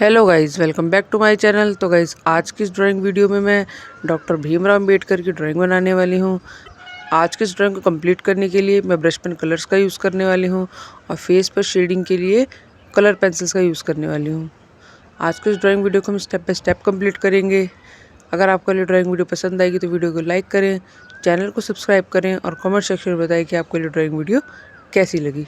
Hello guys, welcome back to my channel. तो guys, आज की इस ड्राइंग वीडियो में मैं डॉक्टर भीमराव अम्बेडकर की ड्राइंग बनाने वाली हूँ। आज की इस ड्राइंग को कंप्लीट करने के लिए मैं ब्रश पेन कलर्स का यूज़ करने वाली हूँ और फेस पर शेडिंग के लिए कलर पेंसिल्स का यूज़ करने वाली हूँ। आज की इस ड्राइंग वीडियो को हम स्टेप बाय स्टेप कंप्लीट करेंगे। अगर आपको ये ड्राइंग वीडियो पसंद आएगी तो वीडियो को लाइक करें, चैनल को सब्सक्राइब करें और कमेंट सेक्शन में बताएं कि आपको ये ड्राइंग वीडियो कैसी लगी।